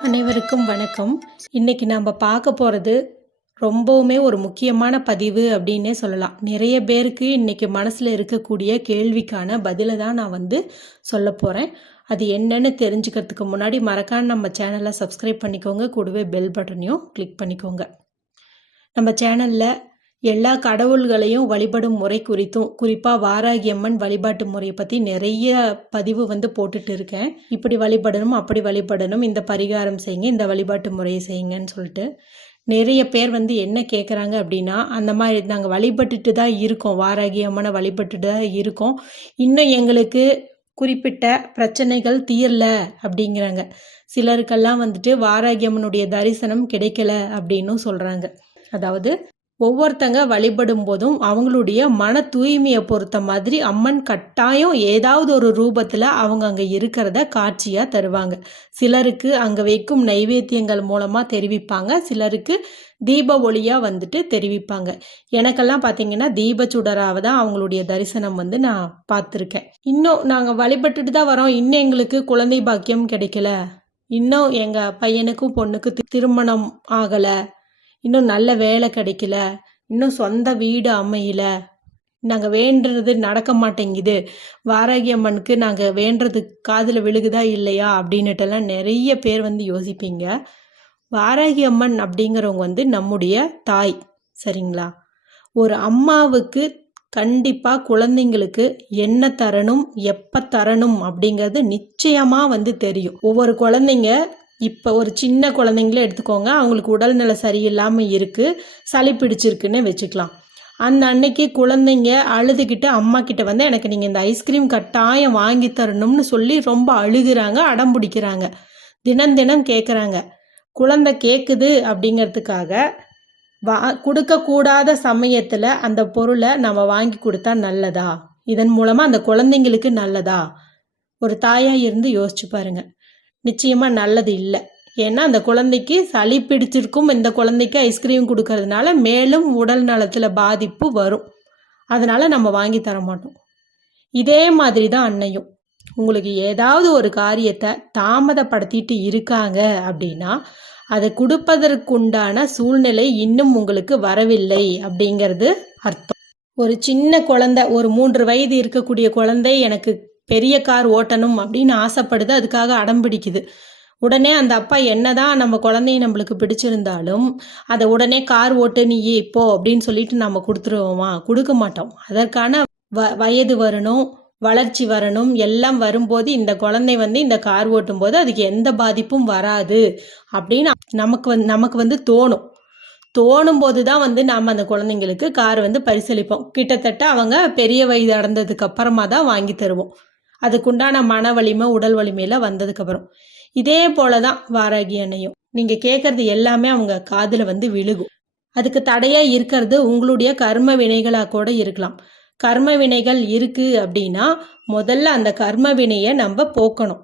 அனைவருக்கும் வணக்கம். இன்னைக்கு நம்ம பார்க்க போகிறது ரொம்பவுமே ஒரு முக்கியமான பதிவு அப்படின்னே சொல்லலாம். நிறைய பேருக்கு இன்னைக்கு மனசில் இருக்கக்கூடிய கேள்விக்கான பதிலை தான் நான் வந்து சொல்ல போகிறேன் அது என்னன்னு தெரிஞ்சுக்கிறதுக்கு முன்னாடி மறக்காம நம்ம சேனலை சப்ஸ்கிரைப் பண்ணிக்கோங்க. கூடவே பெல் பட்டனையும் கிளிக் பண்ணிக்கோங்க. நம்ம சேனலில் எல்லா கடவுள்களையும் வழிபடும் முறை குறித்தும் குறிப்பாக வாராகி அம்மன் வழிபாட்டு முறையை பற்றி நிறைய பதிவு வந்து போட்டுட்டு இருக்கேன். இப்படி வழிபடணும் அப்படி வழிபடணும் இந்த பரிகாரம் செய்யுங்க இந்த வழிபாட்டு முறையை செய்யுங்கன்னு சொல்லிட்டு. நிறைய பேர் வந்து என்ன கேட்குறாங்க அப்படின்னா அந்த மாதிரி நாங்கள் வழிபட்டுட்டு தான் இருக்கோம் வாராகி அம்மனை வழிபட்டுட்டு தான் இருக்கோம். இன்னும் எங்களுக்கு குறிப்பிட்ட பிரச்சனைகள் தீரல அப்படிங்கிறாங்க. சிலருக்கெல்லாம் வந்துட்டு வாராகி அம்மனுடைய தரிசனம் கிடைக்கல அப்படின்னும் சொல்கிறாங்க அதாவது ஒவ்வொருத்தங்க வழிபடும் போதும் அவங்களுடைய மன தூய்மையை பொறுத்த மாதிரி அம்மன் கட்டாயம் ஏதாவது ஒரு ரூபத்தில் அவங்க அங்கே இருக்கிறத காட்சியாக தருவாங்க. சிலருக்கு அங்கே வைக்கும் நைவேத்தியங்கள் மூலமாக தெரிவிப்பாங்க. சிலருக்கு தீப ஒளியாக வந்துட்டு தெரிவிப்பாங்க. எனக்கெல்லாம் பார்த்தீங்கன்னா தீப சுடராக தான் அவங்களுடைய தரிசனம் வந்து நான் பார்த்துருக்கேன் இன்னும் நாங்கள் வழிபட்டுட்டு தான் வரோம். இன்னும் எங்களுக்கு குழந்தை பாக்கியம் கிடைக்கல. இன்னும் எங்கள் பையனுக்கும் பொண்ணுக்கு திருமணம் ஆகலை. இன்னும் நல்ல வேலை கிடைக்கல. இன்னும் சொந்த வீடு அமையல. நாங்கள் வேண்டுறது நடக்க மாட்டேங்குது. வாராகி அம்மனுக்கு நாங்கள் வேண்டுறது காதில் விழுகுதா இல்லையா அப்படின்னுட்டெல்லாம் நிறைய பேர் வந்து யோசிப்பீங்க. வாராகி அம்மன் அப்படிங்கிறவங்க வந்து நம்முடைய தாய் சரிங்களா? ஒரு அம்மாவுக்கு கண்டிப்பாக குழந்தைங்களுக்கு என்ன தரணும் எப்போ தரணும் அப்படிங்கிறது நிச்சயமாக வந்து தெரியும். ஒவ்வொரு குழந்தைங்க இப்போ ஒரு சின்ன குழந்தைங்களே எடுத்துக்கோங்க. அவங்களுக்கு உடல்நிலை சரியில்லாமல் இருக்குது சளி பிடிச்சிருக்குன்னு வச்சுக்கலாம். அந்த அன்னைக்கு குழந்தைங்க அழுதுகிட்டு அம்மா கிட்ட வந்து எனக்கு நீங்கள் இந்த ஐஸ்கிரீம் கட்டாயம் வாங்கி தரணும்னு சொல்லி ரொம்ப அழுகிறாங்க அடம் பிடிக்கிறாங்க. தினம் தினம் கேட்குறாங்க குழந்தை கேட்குது அப்படிங்கிறதுக்காக வா கொடுக்கக்கூடாத சமயத்தில் அந்த பொருளை நம்ம வாங்கி கொடுத்தா நல்லதா? இதன் மூலமாக அந்த குழந்தைங்களுக்கு நல்லதா? ஒரு தாயாக இருந்து யோசிச்சு பாருங்கள் நிச்சயமாக நல்லது இல்லை. ஏன்னா அந்த குழந்தைக்கு சளி பிடிச்சிருக்கும். இந்த குழந்தைக்கு ஐஸ்கிரீம் கொடுக்கறதுனால மேலும் உடல் நலத்தில் பாதிப்பு வரும். அதனால் நம்ம வாங்கி தர மாட்டோம். இதே மாதிரி தான் அன்னையும். உங்களுக்கு ஏதாவது ஒரு காரியத்தை தாமதப்படுத்திட்டு இருக்காங்க அப்படின்னா அதை கொடுப்பதற்குண்டான சூழ்நிலை இன்னும் உங்களுக்கு வரவில்லை அப்படிங்கிறது அர்த்தம். ஒரு சின்ன குழந்தை ஒரு மூன்று வயது இருக்கக்கூடிய குழந்தை எனக்கு பெரிய கார் ஓட்டணும் அப்படின்னு ஆசைப்படுது. அதுக்காக அடம் பிடிக்குது. உடனே அந்த அப்பா என்னதான் நம்ம குழந்தைய நம்மளுக்கு பிடிச்சிருந்தாலும் அதை உடனே கார் ஓட்டு நீ இப்போ அப்படின்னு சொல்லிட்டு நம்ம கொடுத்துருவோமா? கொடுக்க மாட்டோம். அதற்கான வ வயது வரணும் வளர்ச்சி வரணும் எல்லாம் வரும்போது இந்த குழந்தை வந்து இந்த கார் ஓட்டும் போது அதுக்கு எந்த பாதிப்பும் வராது அப்படின்னு நமக்கு வந்து நமக்கு வந்து தோணும். தோணும் போது தான் வந்து நாம் அந்த குழந்தைங்களுக்கு கார் வந்து பரிசளிப்போம். கிட்டத்தட்ட அவங்க பெரிய வயது அடைந்ததுக்கு அப்புறமா தான் வாங்கி தருவோம். அதுக்குண்டான மன வலிமை உடல் வலிமையில வந்ததுக்கப்புறம் இதே போல தான் வாராகி அன்னையும். நீங்கள் கேட்குறது எல்லாமே அவங்க காதில் வந்து விழுகும். அதுக்கு தடையாக இருக்கிறது உங்களுடைய கர்ம வினைகளாக கூட இருக்கலாம். கர்ம வினைகள் இருக்கு அப்படின்னா முதல்ல அந்த கர்ம வினையை நம்ம போக்கணும்.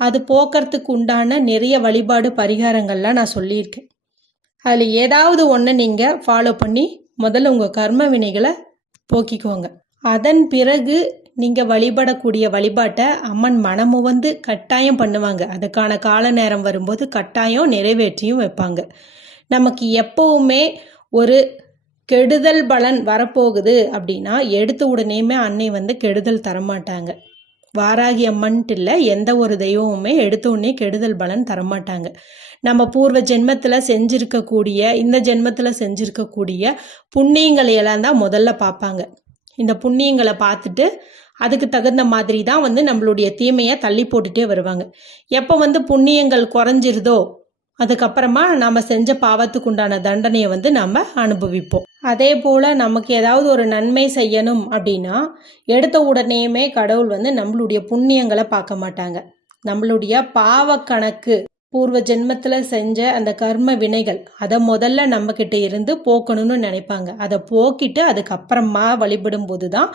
அது போக்கிறதுக்கு உண்டான நிறைய வழிபாடு பரிகாரங்கள்லாம் நான் சொல்லியிருக்கேன். அதில் ஏதாவது ஒன்று நீங்கள் ஃபாலோ பண்ணி முதல்ல உங்கள் கர்ம வினைகளை போக்கிக்கோங்க. அதன் பிறகு நீங்கள் வழிபடக்கூடிய வழிபாட்டை அம்மன் மனமுவந்து கட்டாயம் பண்ணுவாங்க. அதுக்கான கால நேரம் வரும்போது கட்டாயம் நிறைவேற்றியும் வைப்பாங்க. நமக்கு எப்பவுமே ஒரு கெடுதல் பலன் வரப்போகுது அப்படின்னா எடுத்த உடனேயுமே அன்னை வந்து கெடுதல் தரமாட்டாங்க. வாராகி அம்மன்ட்டு இல்லை எந்த ஒரு தெய்வமுமே எடுத்த உடனே கெடுதல் பலன் தரமாட்டாங்க. நம்ம பூர்வ ஜென்மத்தில் செஞ்சிருக்கக்கூடிய இந்த ஜென்மத்தில் செஞ்சிருக்கக்கூடிய புண்ணியங்களை எல்லாம் தான் முதல்ல பார்ப்பாங்க. இந்த புண்ணியங்களை பார்த்துட்டு அதுக்கு தகுந்த மாதிரி தான் வந்து நம்மளுடைய தீமையை தள்ளி போட்டுட்டே வருவாங்க. எப்போ வந்து புண்ணியங்கள் குறைஞ்சிருதோ அதுக்கப்புறமா நாம் செஞ்ச பாவத்துக்கு உண்டான தண்டனையை வந்து நாம் அனுபவிப்போம். அதே போல் நமக்கு ஏதாவது ஒரு நன்மை செய்யணும் அப்படின்னா எடுத்த உடனேயுமே கடவுள் வந்து நம்மளுடைய புண்ணியங்களை பார்க்க மாட்டாங்க. நம்மளுடைய பாவ கணக்கு பூர்வ ஜென்மத்தில் செஞ்ச அந்த கர்ம வினைகள் அதை முதல்ல நம்மக்கிட்ட இருந்து போக்கணும்னு நினைப்பாங்க. அதை போக்கிட்டு அதுக்கப்புறமா வழிபடும் போது தான்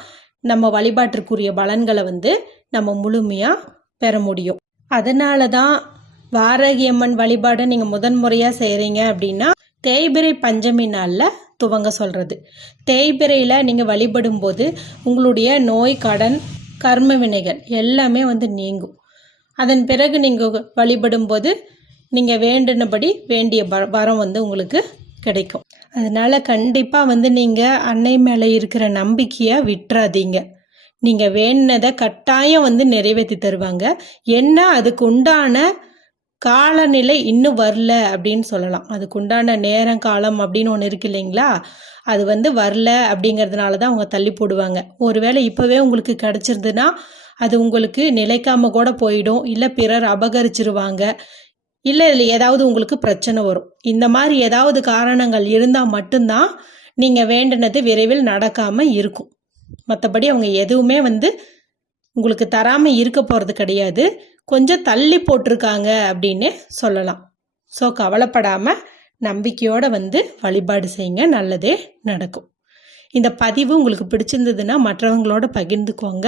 நம்ம வழிபாட்டிற்குரிய பலன்களை வந்து நம்ம முழுமையாக பெற முடியும். அதனால தான் வாரகியம்மன் வழிபாடை நீங்கள் முதன்முறையாக செய்கிறீங்க அப்படின்னா தேய்பிறை பஞ்சமி நாளில் துவங்க சொல்கிறது தேய்பிறையில் நீங்கள் வழிபடும்போது உங்களுடைய நோய் கடன் கர்ம வினைகள் எல்லாமே வந்து நீங்கும். அதன் பிறகு நீங்கள் வழிபடும்போது நீங்கள் வேண்டினபடி வேண்டிய வ- வரம் வந்து உங்களுக்கு கிடைக்கும். அதனால் கண்டிப்பாக வந்து நீங்கள் அன்னை மேலே இருக்கிற நம்பிக்கையை விட்டுறாதீங்க. நீங்கள் வேணுனதை கட்டாயம் வந்து நிறைவேற்றி தருவாங்க. என்ன? அதுக்கு உண்டான காலநிலை இன்னும் வரல அப்படின்னு சொல்லலாம். அதுக்கு உண்டான நேரம் காலம் அப்படின்னு ஒன்று இருக்கு இல்லைங்களா? அது வந்து வரல அப்படிங்கிறதுனால தான் அவங்க தள்ளி போடுவாங்க. ஒருவேளை இப்போவே உங்களுக்கு கிடச்சிருதுன்னா அது உங்களுக்கு நிலைக்காம கூட போயிடும். இல்லை பிறர் அபகரிச்சிருவாங்க. இல்லை இதில் ஏதாவது உங்களுக்கு பிரச்சனை வரும். இந்த மாதிரி ஏதாவது காரணங்கள் இருந்தால் மட்டும்தான் நீங்கள் வேண்டினது விரைவில் நடக்காமல் இருக்கும். மற்றபடி அவங்க எதுவுமே வந்து உங்களுக்கு தராமல் இருக்க போகிறது கிடையாது. கொஞ்சம் தள்ளி போட்டிருக்காங்க அப்படின்னு சொல்லலாம். ஸோ கவலைப்படாமல் நம்பிக்கையோடு வந்து வழிபாடு செய்யுங்க. நல்லதே நடக்கும். இந்த பதிவு உங்களுக்கு பிடிச்சிருந்ததுன்னா மற்றவங்களோட பகிர்ந்துக்கோங்க.